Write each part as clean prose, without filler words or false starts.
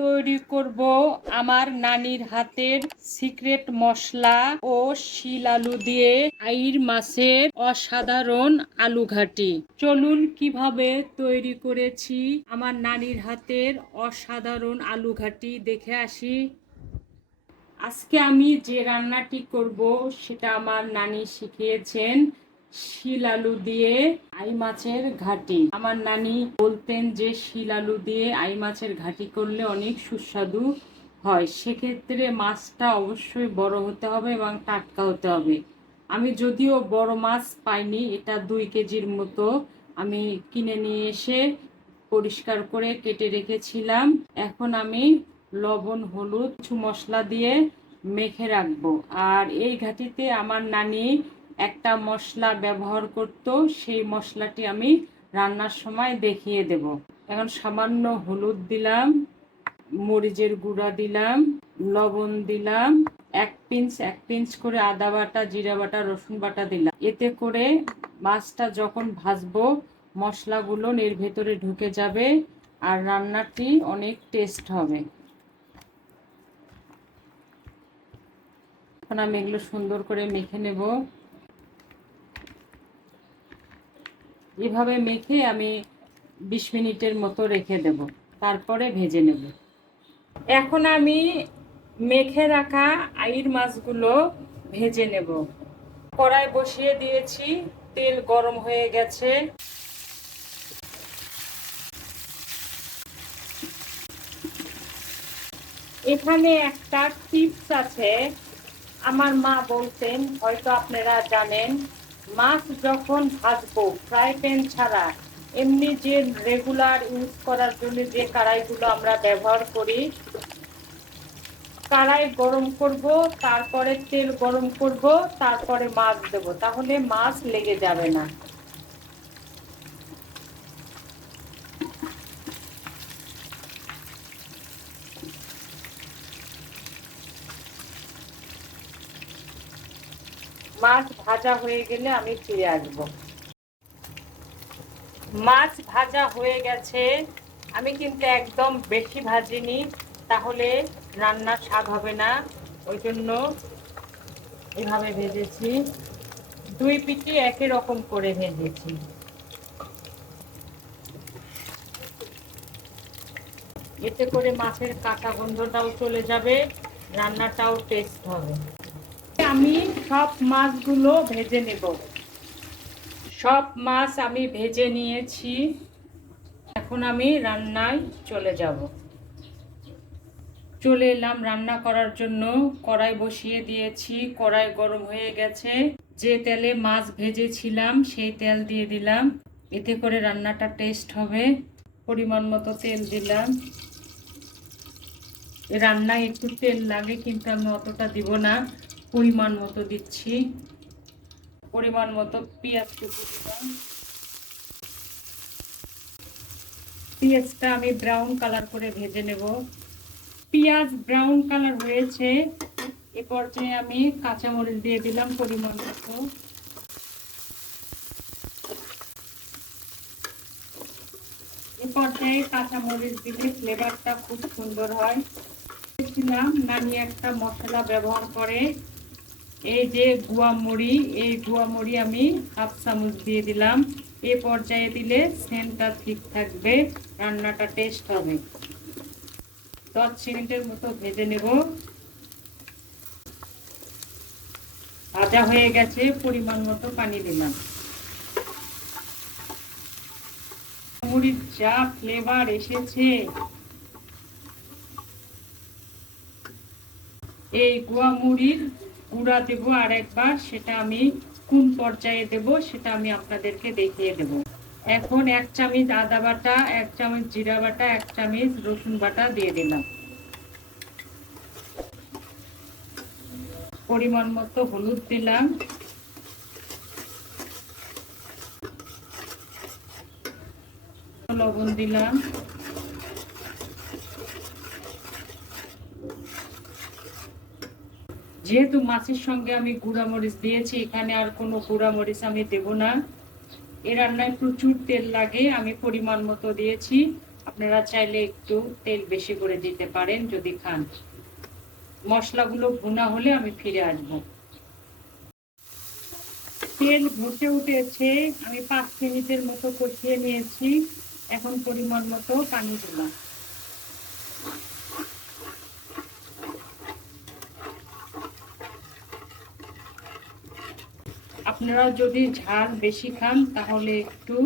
তৈরি করব আমার নানির হাতের সিক্রেট মশলা ও শিল আলু দিয়ে আইর মাছের অসাধারণ আলু ঘাটি। চলুন কিভাবে তৈরি করেছি আমার নানির হাতের অসাধারণ আলু ঘাটি দেখে আসি। আজকে আমি যে রান্নাটি করব সেটা আমার নানি শিখিয়েছেন, শিল আলু দিয়ে আই মাছের ঘাটি। আমার নানি বলতেন যে শিল আলু দিয়ে আই মাছের ঘাটি করলে অনেক সুস্বাদু হয়। সেক্ষেত্রে মাছটা অবশ্যই বড় হতে হবে এবং টাটকা হতে হবে। আমি যদিও বড় মাছ পাইনি, এটা 2 কেজির মতো আমি কিনে নিয়ে এসে পরিষ্কার করে কেটে রেখেছিলাম। এখন আমি লবণ, হলুদ, কিছু মশলা দিয়ে মেখে রাখবো। আর এই ঘাটিতে আমার নানি একটা মশলা ব্যবহার করত, সেই মশলাটি আমি রান্নার সময় দেখিয়ে দেব। এখন সামান্য হলুদ দিলাম, মরিচের গুঁড়া দিলাম, লবণ দিলাম, এক পিঞ্চ করে আদা বাটা, জিরা বাটা, রসুন বাটা দিলাম। এতে করে মাছটা যখন ভাজবো মশলাগুলো এর ভেতরে ঢুকে যাবে আর রান্নাটি অনেক টেস্ট হবে। এখন আমি এগুলো সুন্দর করে মেখে নেব। এভাবে মেখে আমি 20 মিনিটের মতো রেখে দেব, তারপরে ভেজে নেব। এখন আমি মেখে রাখা আইর মাছগুলো ভেজে নেব। কড়াই বসিয়ে দিয়েছি, তেল গরম হয়ে গেছে। এখানে একটা টিপস আছে, আমার মা বলতেন, হয়তো আপনারা জানেন, মাছ যখন ভাজবো ফ্রাই প্যান ছাড়া এমনি যে রেগুলার ইউজ করার জন্য যে কড়াইগুলো আমরা ব্যবহার করি, কড়াই গরম করব, তারপরে তেল গরম করব, তারপরে মাছ দেব, তাহলে মাছ লেগে যাবে না। মাছ ভাজা হয়ে গেলে আমি ফিরে আসবো। মাছ ভাজা হয়ে গেছে, আমি কিন্তু একদম বেশি ভাজিনি, তাহলে রান্নার স্বাদ হবে না, ওই জন্য এভাবে ভেজেছি। 2 পিঠই একই রকম করে ভেজেছি। এতে করে মাছের কাঁচা গন্ধটাও চলে যাবে, রান্নাটাও টেস্ট হবে। আমি সব মাছগুলো ভেজে নেব। সব মাছ আমি ভেজে নিয়েছি, এখন আমি রান্নায় চলে যাব। চলে এলাম রান্না করার জন্য। কড়াই বসিয়ে দিয়েছি, কড়াই গরম হয়ে গেছে। যে তেলে মাছ ভেজেছিলাম সেই তেল দিয়ে দিলাম, এতে করে রান্নাটা টেস্ট হবে। পরিমাণ মতো তেল দিলাম। রান্নায় একটু তেল লাগে, কিন্তু আমি অতটা দিব না, পরিমাণ মতো দিচ্ছি। পরিমাণ মতো পেঁয়াজ কুচি দিলাম। পেঁয়াজটা আমি ব্রাউন কালার করে ভেজে নেব। পেঁয়াজ ব্রাউন কালার হয়েছে, এ পর্যায়ে আমি কাঁচামরিচ দিয়ে দিলাম পরিমাণ মতো। এ পর্যায়ে কাঁচামরিচ দিলে ফ্লেভারটা খুব সুন্দর হয়। নানি একটা মশলা ব্যবহার করে, এই যে গুয়া মরি, এই গুয়া মরি আমি 1/2 চামচ দিয়ে দিলাম। এ পর্যায়ে দিলে সেন্টটা ঠিক থাকবে, রান্নাটা টেস্ট হবে। 10 মিনিটের মতো ভেজে নেব। ভাজা হয়ে গেছে, পরিমাণ মতো পানি দিলাম। মুড়ির যা ফ্লেভার এসেছে, এই গুয়া মুড়ির গুঁড়া দেব আর একবার, সেটা আমি কোন পর্যায়ে দেব সেটা আমি আপনাদেরকে দেখিয়ে দেব। এখন 1 চামচ আদা বাটা, 1 চামচ জিরা বাটা, 1 চামচ রসুন বাটা দিয়ে দিলাম। পরিমাণ মতো হলুদ দিলাম, লবণ দিলাম, যেহেতু মাছের সঙ্গে আমি গুঁড়া মরিচ দিয়েছি, এখানে আর কোনো গুঁড়া মরিচ আমি দেব না। এই রান্নায় প্রচুর তেল লাগে, আমি পরিমাণ মতো দিয়েছি। আপনারা চাইলে একটু তেল বেশি করে দিতে পারেন যদি খান। মশলাগুলো ভুনা হলে আমি ফিরে আসবো। তেল ভুটে উঠেছে, আমি 5 মিনিটের মতো কষিয়ে নিয়েছি। এখন পরিমাণ মতো পানি দিলাম। আপনারা যদি ঝাল বেশি খান তাহলে একটু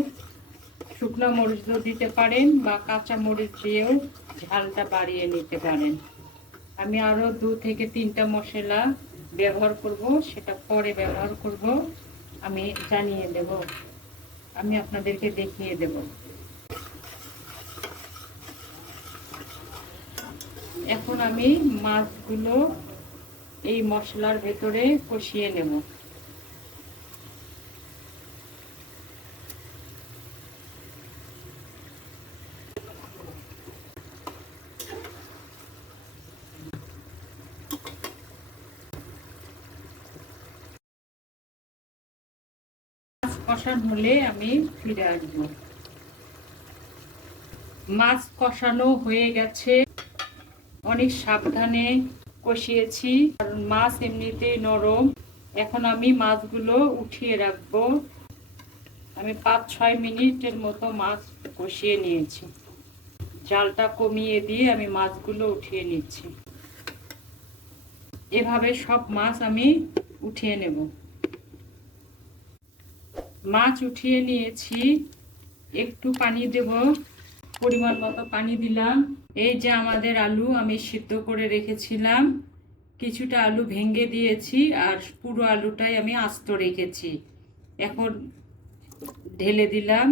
শুকনো মরিচ দিতে পারেন বা কাঁচা মরিচ দিয়েও ঝালটা বাড়িয়ে নিতে পারেন। আমি আরও 2 থেকে 3টা মশলা ব্যবহার করব, সেটা পরে ব্যবহার করব, আমি জানিয়ে দেব, আমি আপনাদেরকে দেখিয়ে দেব। এখন আমি মাছগুলো এই মশলার ভেতরে কষিয়ে নেব। মাছ কষানো হলে আমি ফিরে আসবো। মাছ কষানো হয়ে গেছে, অনেক সাবধানে কষিয়েছি কারণ মাছ এমনিতেই নরম। এখন আমি মাছগুলো উঠিয়ে রাখবো। আমি 5-6 মিনিটের মতো মাছ কষিয়ে নিয়েছি। জালটা কমিয়ে দিয়ে আমি মাছগুলো উঠিয়ে নিচ্ছি। এভাবে সব মাছ আমি উঠিয়ে নেব। মাছ উঠিয়ে নিয়েছি, একটু পানি দেব, পরিমাণ মতো পানি দিলাম। এই যে আমাদের আলু আমি সিদ্ধ করে রেখেছিলাম, কিছুটা আলু ভেঙে দিয়েছি আর পুরো আলুটাই আমি আস্ত রেখেছি। এখন ঢেলে দিলাম,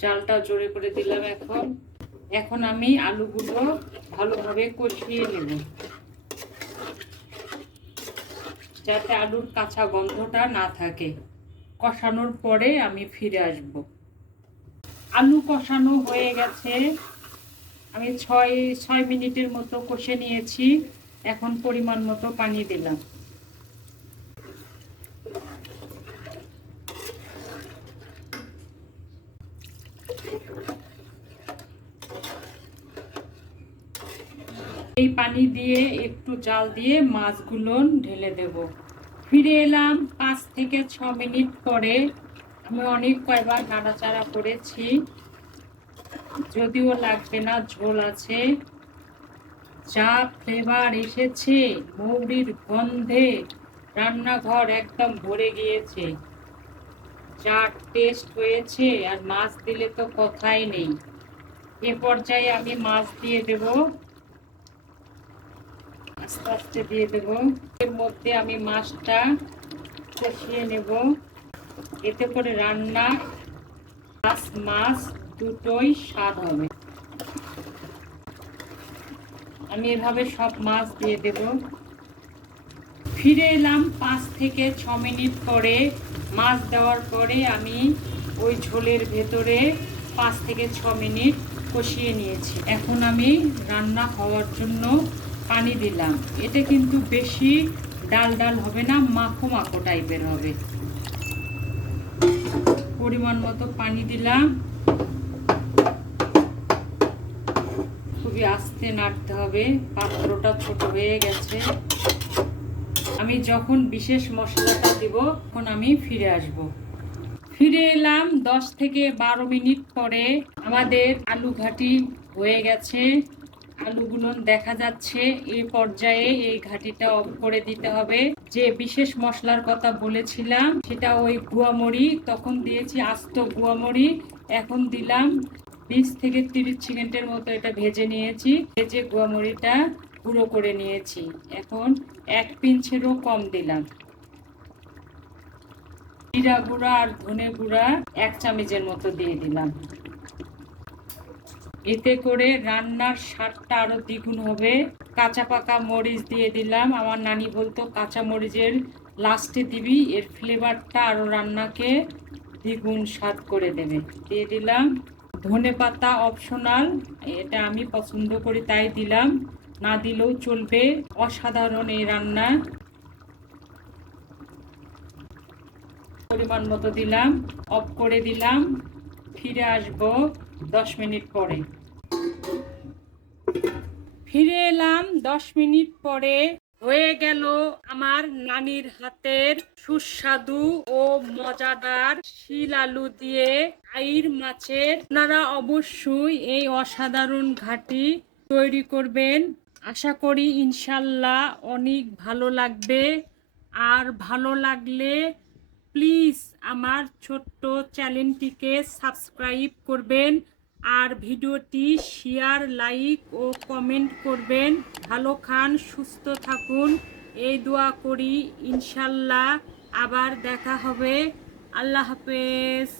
জালটা জোরে করে দিলাম। এখন আমি আলুগুলো ভালোভাবে কষিয়ে নেব যাতে আলুর কাঁচা গন্ধটা না থাকে। কষানোর পরে আমি ফিরে আসব। আলু কষানো হয়ে গেছে, আমি 6 মিনিটের মতো কষে নিয়েছি। এখন পরিমাণ মতো পানি দিলাম। এই পানি দিয়ে একটু জাল দিয়ে মাছগুলো ঢেলে দেব। ফিরে এলাম 5 থেকে 6 মিনিট পরে। আমি অনেক কয়বার নাড়াচাড়া করেছি, যদিও লাগবে না, ঝোল আছে। যা ফ্লেভার এসেছে, মৌরির গন্ধে রান্নাঘর একদম ভরে গিয়েছে। যা টেস্ট হয়েছে, আর মাছ দিলে তো কথাই নেই। এ পর্যায়ে আমি মাছ দিয়ে দেব, আস্তে আস্তে দিয়ে দেব। এর মধ্যে আমি মাছটা কষিয়ে নেব, এতে করে রান্না মাছ দুটোই স্বাদ হবে। আমি এভাবে সব মাছ দিয়ে দেব। ফিরে এলাম 5 থেকে 6 মিনিট পরে। মাছ দেওয়ার পরে আমি ওই ঝোলের ভেতরে 5 থেকে 6 মিনিট কষিয়ে নিয়েছি। এখন আমি রান্না হওয়ার জন্য পানি দিলাম। এটা কিন্তু বেশি ডাল ডাল হবে না, মাখো মাখো টাইপের হবে। পরিমাণ মতো পানি দিলাম। খুবই আস্তে নাড়তে হবে, পাত্রটা ছোট হয়ে গেছে। আমি যখন বিশেষ মশলাটা দেব তখন আমি ফিরে আসব। ফিরে এলাম 10 থেকে 12 মিনিট পরে। আমাদের আলু ঘাটি হয়ে গেছে, আলুগুলো দেখা যাচ্ছে। এই পর্যায়ে এই ঘাটিটা অফ করে দিতে হবে। যে বিশেষ মশলার কথা বলেছিলাম সেটা ওই গুয়ামরি, তখন দিয়েছি আস্ত গুয়ামরি। এখন দিলাম 20 থেকে 30 সেকেন্ডের মতো এটা ভেজে নিয়েছি। ভেজে গুয়ামরিটা গুঁড়ো করে নিয়েছি। এখন 1 পিঞ্চেরও কম দিলাম। জিরা গুঁড়া আর ধনে গুঁড়া 1 চামচের মতো দিয়ে দিলাম। এতে করে রান্নার স্বাদটা আরো দ্বিগুণ হবে। কাঁচা পাকা মরিচ দিয়ে দিলাম। আমার নানি বলতো কাঁচা মরিচের লাস্টে দিবি, এর ফ্লেভারটা আরো রান্নাকে দ্বিগুণ স্বাদ করে দেবে। দিয়ে দিলাম ধনে পাতা, অপশনাল, এটা আমি পছন্দ করি তাই দিলাম, না দিলেও চলবে। অসাধারণ এই রান্না। পরিমাণ মতো দিলাম, অফ করে দিলাম। ফিরে আসব 10 মিনিট পরে। ফিরে এলাম 10 মিনিট পরে। হয়ে গেল আমার নানির হাতের সুস্বাদু ও মজাদার শিল আলু দিয়ে আইর মাছের। আপনারা অবশ্যই এই অসাধারণ ঘাটি তৈরি করবেন। আশা করি ইনশাল্লাহ অনেক ভালো লাগবে। আর ভালো লাগলে প্লিজ আমার ছোট্ট চ্যানেলটিকে সাবস্ক্রাইব করবেন আর ভিডিওটি শেয়ার, লাইক ও কমেন্ট করবেন। ভালো খান, সুস্থ থাকুন, এই দোয়া করি। ইনশাল্লাহ আবার দেখা হবে। আল্লাহ হাফেজ।